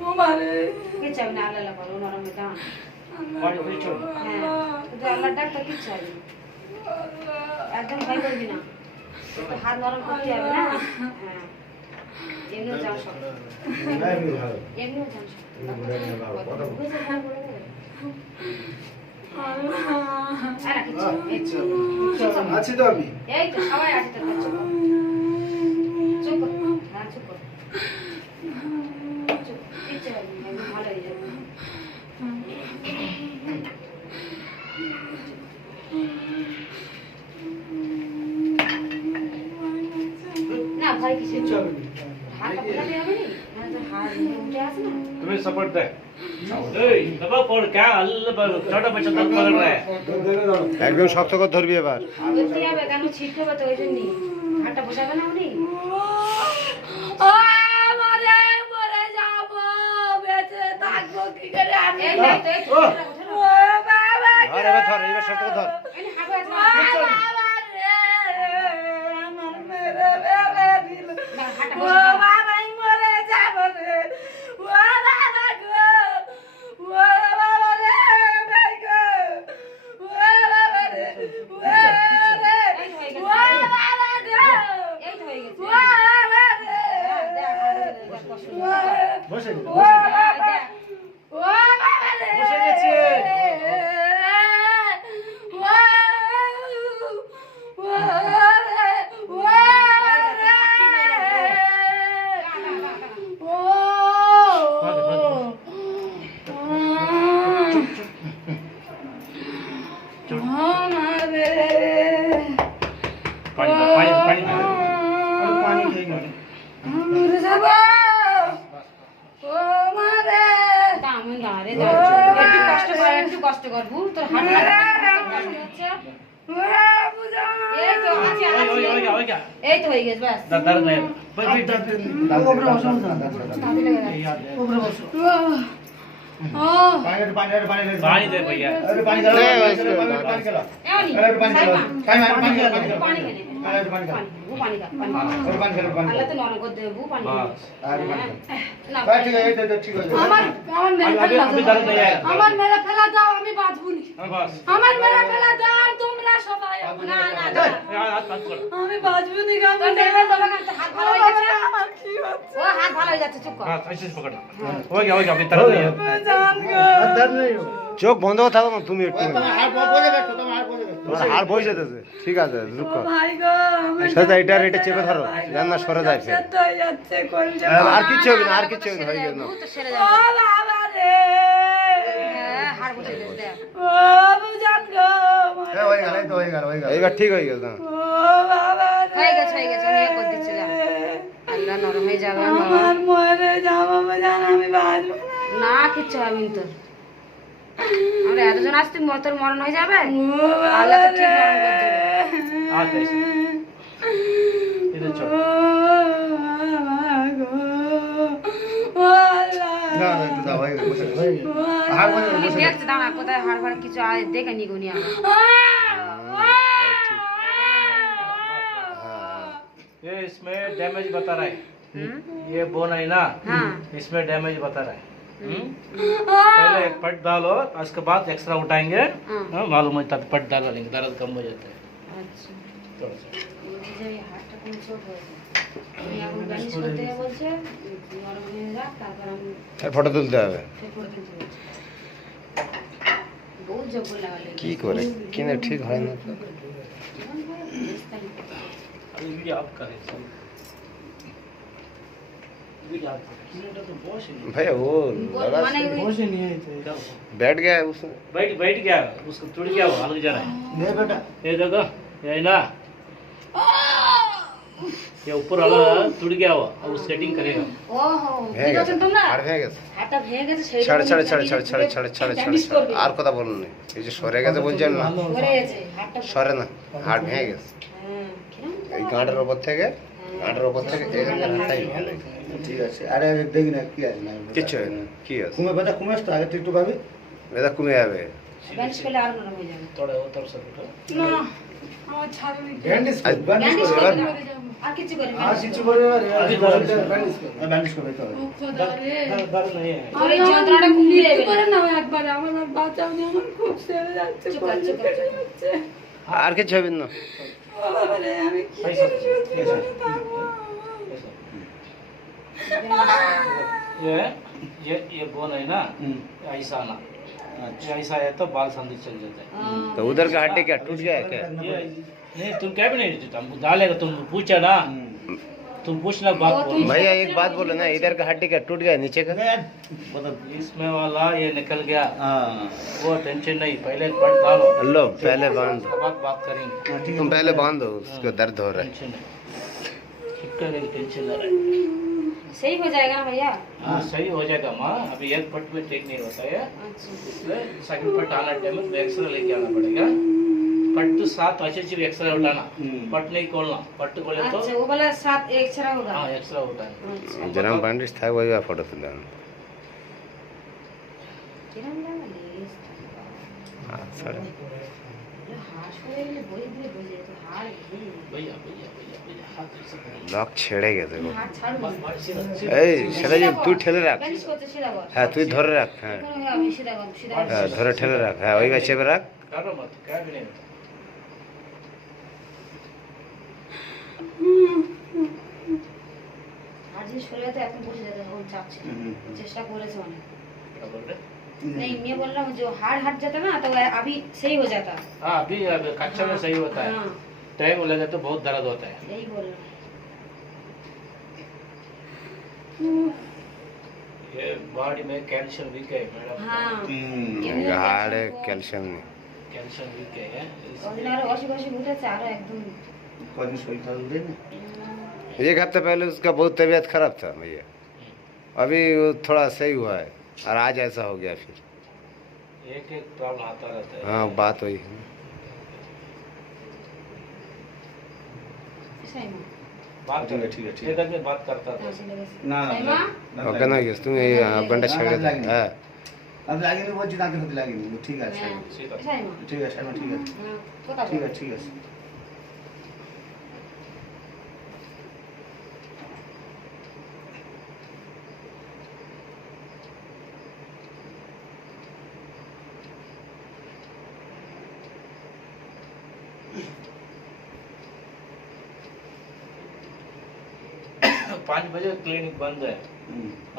ও মারে কে চাই না আল্লাহ বলো নরম হয়ে দাও হ্যাঁ তুই আল্লাহ ডাক তো কি চাই একদম ভয় করবি না একটু হাত নরম করতে হবে না হ্যাঁ এমনিও যাও সব এমনিও যাও আছি তো আমি এই তো সবাই আছে তোর কাছে চুপ কর হ্যাঁ চুপ কর চুপ কিচ্ছু হবে না একদম ভালো হয়ে যাবে না ভয় কিসের হাতটা ফেলাতে হবে না তোর হাত উঠে আসে না तुम्हें सपोर्ट दे दबा पड़ क्या अल्लाह छोटा बच्चा तक पकड़ रहा है একদম শক্ত করে ধরবি এবার বুঝতে হবে কেন ছিটকে হবে তো ওই জন্যই হাতটা বসাবে না উনি মারে মরে যাব বেঁচে থাকবো কি করে আমি এই দেখ তো এই তো ও বাবা ধর এবার ধর এবার শক্ত করে ধর এই হাগো আছে বাবা রে আমার মেরে বেলে দিল না হাতটা ও বসাবে বাবাই মরে যাব রে ও বাবা গো ও বাবা রে ভাই গো ও বাবা রে ও রে ও বাবা গো এই তো হয়ে গেছে ও বাবা রে বসে ও বাবা ও বাবা রে বসে গেছে पानी पानी पानी खेल দামন দাঁড়ে একটু কষ্ট কর ভুল তোর হাত হচ্ছে এই তো আছে हो गया এই তো হয়ে গেছে বাস दर्द नहीं पानी दे भैया पानी এমনি পানি খেলে वो पानी का पानी अल्लाह तो नॉर्मल को दे वो पानी ना अभी दर्द नहीं है আমার মেরে ফেলা দাও আমি বাঁচবো নি बस আমার মেরে ফেলা দাও তোমরা সবাই ना ना हाथ मत कर আমি বাঁচবো নি গো তোর দেখবে তোমার কাছে হাত ভালো হয়ে যাচ্ছে আমার কি হচ্ছে ও হাত ভালো হয়ে যাচ্ছে চুপ কর हाथ ऐसे पकड़ हो गया अभी दर्द नहीं है জান গো दर्द नहीं हो চোখ বন্ধ করে থাকো না তুমি একটু তোমার হাড় বসে গেছে তোমার হাড় বসে গেছে তোমার হাড় বসে যেতেছে ঠিক আছে চুপ কর ভাই গো আমি সেটা এটা চেপে ধরো জান না সরে যায় ফের তো যাচ্ছে কোন আর কিচ্ছু হবে না আর কিচ্ছু হবে না হয়ে গেল না তো সেরে ও যাবে বাবা রে হ্যাঁ হাড় বসে গেছে দেখ ও বুঝান গো হয়ে গেল এই তো হয়ে গেল এইবার ঠিক হয়ে গেল না ও বাবা রে হয়ে গেছে নিয়ে কর দিচ্ছে যা আল্লাহ নরম হয়ে যাবে আমার মরে যাবো বুঝান আমি বাঁচবো না কিচ্ছু হবে না তোর আমরা এতজন আসতে তোর মরণ হয়ে যাবে আল্লাহ তো ঠিক মরণ করে দেবে हाथ ऐसे इधर छोड़ না না একটু দাও হয়ে গেল বসে গেল হাড় বসে তুমি গেছে দেখছো দাঁড়া কোথায় হাড় ফাড় কিছু দেখে নি গুনি আমার ये इसमें डैमेज बता रहा है ये बोन है ना हाँ इसमें डैमेज बता रहा है पहले एक पट डालो उसके बाद एक्सरा उठाएंगे हाँ, मालूम है तब पट डाल लेंगे दर्द कम हो जाता है আচ্ছা थोड़ा सा বলছি যে এই হাড়টা কোন চোখ হয়েছে আমি এখন ব্যানিশ করতে বলছে নরম হয়ে যাক তারপর আমি ফটো তুলতে হবে ফের করে দিতে বলছি বহুত যোগ্য লাগালে কি করে কিনে ঠিক হয় না अभी भी आप करें भी आप किलोमीटर तो बहुत है ভাই ও দাদা মানে বসে নিয়ে যেতে क्या हुआ? बैठ गया है उसमें बैठ बैठ गया उसको टूट गया वो अलग जा रहा है নে বেটা ये देखो ये ना ये ऊपर वाला टूट गया वो अब वो सेटिंग करेगा ওহো ভেঙে কি গেছে করছেন তোমরা আর ভেঙে গেছে হাড়টা ভেঙে গেছে সেই ছাড় ছাড় ছাড় ছাড় ছাড় ছাড় ছাড় ছাড় আর কথা বলুন না এই যে সরে গেছে বলছেন না ঘুরে গেছে হাড়টা সরে না হাড় ভেঙে গেছে হ্যাঁ কিরম এই গাঁটের উপর থেকে এখানে হাড়টাই ভেঙে গেছে। ঠিক আছে আরে দেখি না কি আছে না কিচ্ছু হয় না কি আছে ঘুমে ব্যথা কমেছ তো আগে একটু ভাবি এটা কমে যাবে ব্যানিশ করলে আর নরম হয়ে যাবে थोड़ा वो तरफ से उठो না আমার ছাড়ুনি ব্যান্ডেজ আর- ব্যান্ডেজ ব্যান্ডেজ করে করবে এবার না। আর কিছু করি না। আর কিছু করবে না আজ ব্যান্ডেজ করে। ব্যান্ডেজ করবে তো ও খোদা রে दर्द नहीं है আর এই যন্ত্রণাটা কমে মৃত্যু যাবে। করে নাও একবার আমার আর বাঁচাওনি আমার খুব সেরে যাচ্ছে চুপ কর, চুপ কর, কেটে চুপ কর। যাচ্ছে আর কিছু হবে না বাবা রে আমি কি ऐसा করে সত্যি ऐसा করে থাকবো ये बोन है ना ऐसा ना ये ऐसा है तो बाल संधि चल जाता है तो उधर का हड्डी क्या टूट गया है क्या ये नहीं तुम क्या भी नहीं तुम डालेगा तुम पूछा ना तुम पूछना बात वो बोलो तुम- भैया एक बात बोलो ना इधर का हड्डी क्या टूट गया नीचे का इसमें वाला ये निकल गया हाँ वो टेंशन नहीं पहले पट डालो लो पहले बांध दो उसके बाद बात करेंगे तुम पहले बांध दो उसको दर्द हो रहा है टेंशन नहीं चिपका नहीं टेंशन ना रहे सही हो जाएगा ना भैया। हाँ सही हो जाएगा माँ अभी एक पट में ठीक नहीं होता है अच्छा इसलिए सेकंड पट आना टाइम में एक्सरे लेके आना पड़ेगा पट साथ अच्छे से एक्सरे उठाना पट नहीं खोलना पट खोले तो अच्छा वो वाला साथ एक्सरा होगा। हाँ एक्सरे उठाना अच्छा जन्म बैंडेज था वही का फोटो तुला কিরম লাগে सर হাসপাতালে বই দিয়ে বসে তো হাড় ঘিরে भैया भैया भैया भैया हाथ ऐसे करो। लॉक छेड़े गए थे হাড় ছাড়বো बस बस सीधा এই সেটা যে তুই ঠেলে রাখ ব্যান্ডেজ করতে সিধা কর। হ্যাঁ তুই ধরে রাখ হ্যাঁ এখন আমি সিধা কর সিধা কর। হ্যাঁ ধরে ঠেলে রাখ হ্যাঁ ওই চেপে রাখ करो मत क्या भी नहीं होता হাড় যে শুলে তো এখন বসে যাবে ওর চাপ ছিল চেষ্টা করেছে অনেক। क्या बोल रहे नहीं मैं बोल रहा हूँ जो हार्ड हट जाता ना तो अभी सही हो जाता। हाँ अभी कच्चा में सही होता है हाँ टाइम लगे तो बहुत दर्द होता है यही बोल रहा हूँ। ये बॉडी में कैल्शियम वीक है मैडम हाँ हार्ड है कैल्शियम नहीं कैल्शियम वीक है ওদিন আরো অসুখ অসুখ উঠেছে আরো একদম कौन सोई था उधर ना एक हफ्ते पहले उसका बहुत तबीयत खराब था भैया अभी वो थोड़ा सही हुआ है और आज ऐसा हो गया फिर एक एक प्रॉब्लम आता रहता है हाँ बात वही है সাইমা बात ठीक है, ठीक है, ठीक है। एक आदमी बात करता था ना সাইমা ओके ना यस तुम ये बंडा छेड़े थे हाँ अब लागे नहीं वो जितना के लागे नहीं ठीक है अच्छा सीधा সাইমা ठीक है शर्मा ठीक है কথা ठीक বল है ठीक है पाँच बजे क्लिनिक बंद है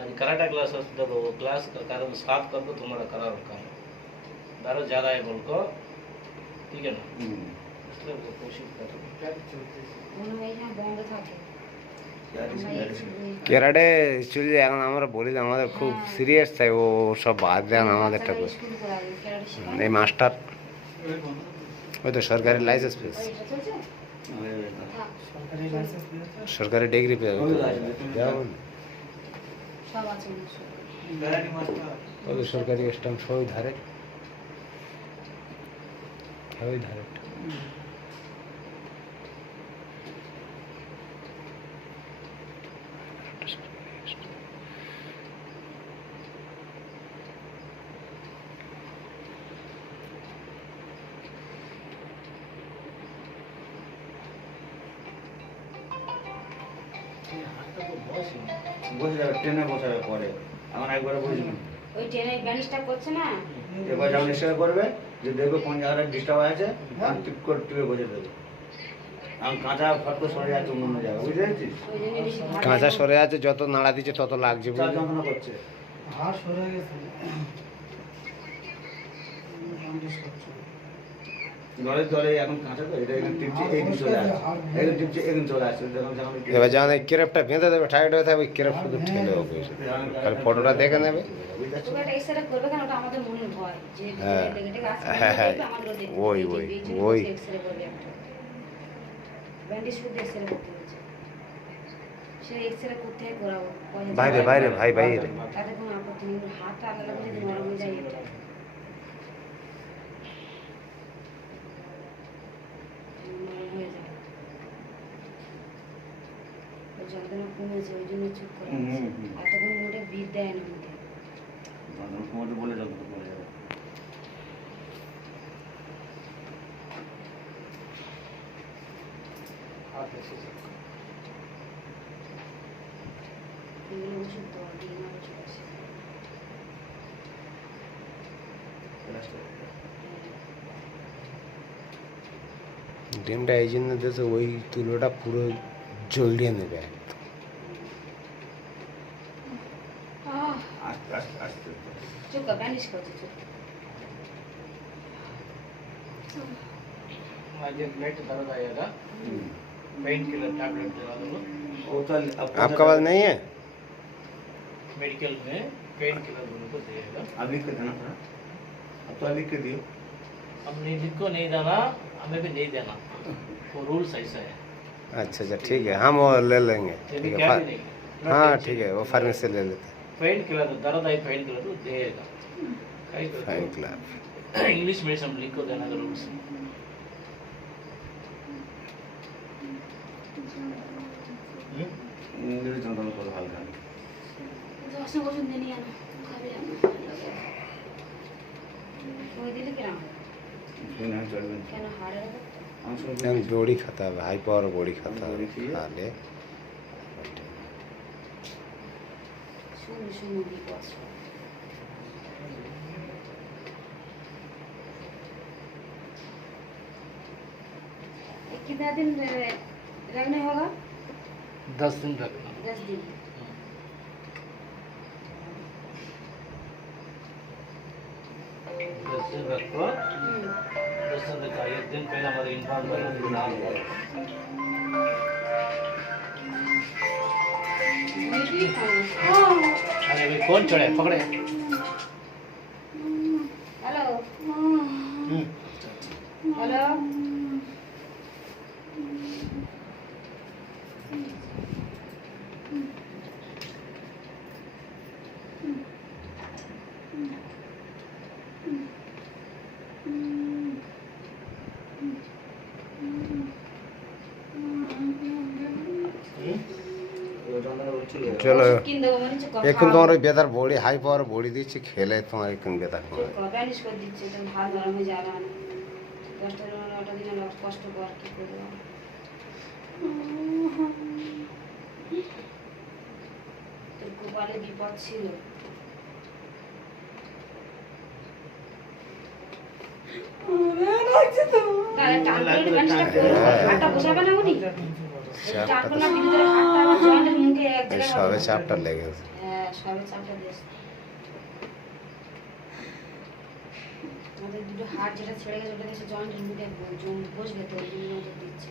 आज कराटा क्लास देखो वो क्लास का कारण स्टार्ट कर दो तुम्हारा करा रखा है दर्द ज़्यादा है बोल को ठीक है ना इसलिए वो कोशिश करो মনে হয় না বন্ধ থাকে কেরাটে অ্যাকচুয়ালি এখন আমরা বলি যে আমাদের খুব সিরিয়াস তাই ও সব বাদ দেন আমাদেরটা করে স্কুল করা ক্যারাটে শেখায় এই মাস্টার ওই তো সরকারি লাইসেন্স পেয়েছে এটা চলছে সরকারি ডিগ্রি পেয়ে সব আছে ওই তো সরকারি স্ট্যাম্প সবই ধারে সবই ধারে বসে যাবে ট্রেনে বসাবে পরে আমার একবারে বুঝলি ওই ট্রেনে ব্যানিশটা করছে না এবার যখন স্টার্ট করবে যে দেখবে কোন জায়গাটা ডিস্টার্ব আছে আমি টিপ করে টিপে বসে দেবো আমি কাঁচা ফট করে সরে যাচ্ছে অন্য অন্য জায়গায় বুঝতে পেরেছিস ওই জন্য বেশি ভালো কাঁচা সরে আছে যত নাড়া দিচ্ছে তত লাগছে চার যন্ত্রণা করছে জলের জলে এখন কাঁচা তো এটা এখানে টিপছে এইদিন চলে আসছে এখানে টিপছে এখানে চলে আসছে যখন যখন এবার যখন এই ক্রেপটা বেঁধে দেবে টাইট হয়ে থাকবে ওই ক্রেপ শুধু ঠেলে হবে খালি ফটোটা দেখে নেবে তোকে একটা এক্সরে করবে কেন ওটা আমাদের মনের ভয় যে হ্যাঁ। দেখে দেখে আসছে হ্যাঁ, হ্যাঁ। আমাদের ওই, ওই। এক্সরে করবে একটা ব্যান্ডেজ শুধু এক্সরে করতে হচ্ছে সে এক্সরে করতে করাবো বাইরে বাইরে ভাই বাইরে তাতে কোনো আপত্তি নেই হাতটা আলাদা করে যদি নরম হয়ে যায় এটা নরম হয়ে যায় ওই যন্ত্রণা কমেছে ওই জন্য চুপ করে আছে। এতক্ষণ মোটে বিদ দেয় না মোটে তোমাদের বলে যন্ত্রণা বলে যাবে এগুলো ওষুধ দেওয়া দিয়ে না চলে আসে। ডিমটা এই জন্য দিয়েছে ওই তুলোটা পুরো জ্বলিয়ে নেবে একদম। আস্তে আস্তে আস্তে চুপ ব্যান্ডেজ করছে চুপ। आज एक लेट दर्द आएगा पेन किलर टैबलेट दिला दो वो तो आपका पास नहीं है? मेडिकल में पेन किलर उनको देगा अभी के देना था अब तो अभी के दियो अब नहीं जिसको नहीं देना हमें भी नहीं देना वो रूल्स ऐसा है अच्छा अच्छा ठीक है, हम वो ले लेंगे। ये भी ठीक क्या है भी नहीं हाँ ठीक है, वो फार्मेसी से ले लेते हैं। पेन किलर दर्द आई पेन किलर तो देगा फाइन क्लास इंग्लिश मेडिसिन लिख को देना का रूल्स इंग्लिश जंतन को हल्का দশটা ওষুধ নিয়ে নিয়ে আনো খাবে ওই দিলে কিরম फिर हम चल गए কেন হাড়ে हम सब हम बॉडी खाता है, हाई पावर बॉडी खाता है, खा ले। শুনো শুনো বিপদ कितना दिन रखने होगा 10 दिन रखना 10 दिन 10 दिन रखो 10 दिन का एक दिन पहले हमारे इन्फॉर्म करना अरे भाई कौन चढ़े पकड़े हेलो हेलो চলো কিন দেবো মানে চুপ এখন তোমার ওই বেতার বডি হাই পাওয়ার বডি দিচ্ছি, খেলে তোমার এখন বেতার কমে যাবে। ব্যানিশ করে দিচ্ছে তো ভাত গরম হয়ে যাবে না 10টা 9টা দিন কষ্ট কর কি করবো তোর কপালে বিপদ ছিল তাহলে টানলে ব্যানিশটা করো হাতটা বসাবে না উনি টানবো না ভিতরে হাতটা আমার জয়েন্টের মুখে এক এই জায়গায় সবে চাপটা লেগেছে। হ্যাঁ সবে চাপটা দিস আমাদের দুটো হাড় যেটা ছেড়ে গেছে ওটা দেশে জয়েন্টের মুখে বসবে তো ওই জন্য ওটা দিচ্ছে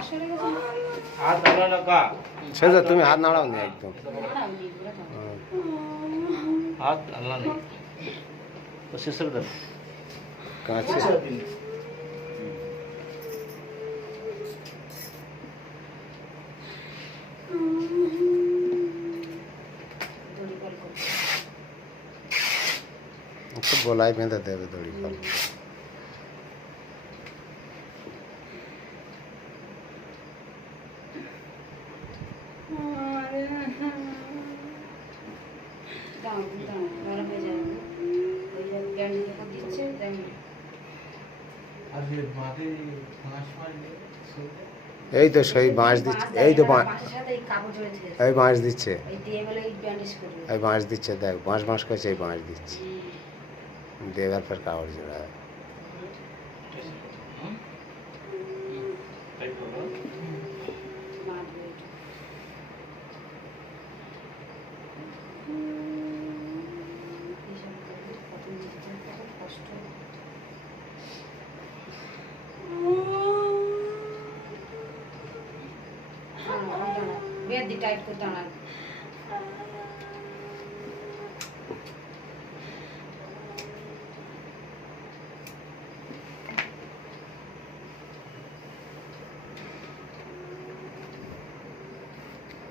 আসলে গেছে हाथ डालना का সেটা তুমি হাত নাড়াও নি একদম। নাড়াবনি পুরো তো हाथ डालना नहीं तो सिसर दर কাছে দড়ি কল করছে তো গলায় বেঁধে দেবে দড়ি কল। দাও দাও গরম হয়ে যাবে ওই যে ব্যান্ডেজ করে দিচ্ছে দেখুন এই তো সেই বাঁশ দিচ্ছে, এই তো বাঁশের সাথে এই কাপড় জড়ে দিয়েছে এই বাঁশ দিচ্ছে, এই দিয়ে বলে এই ব্যান্ডেজ করবে এই বাঁশ দিচ্ছে, দেখ বাঁশ বাঁশ করছে, এই বাঁশ দিচ্ছে দেবার পর কাপড় জোড়া है। বাঁধবে এটা এইসব করলে কত নিজেদের কত কষ্ট বেদ দি টাইট করে টানা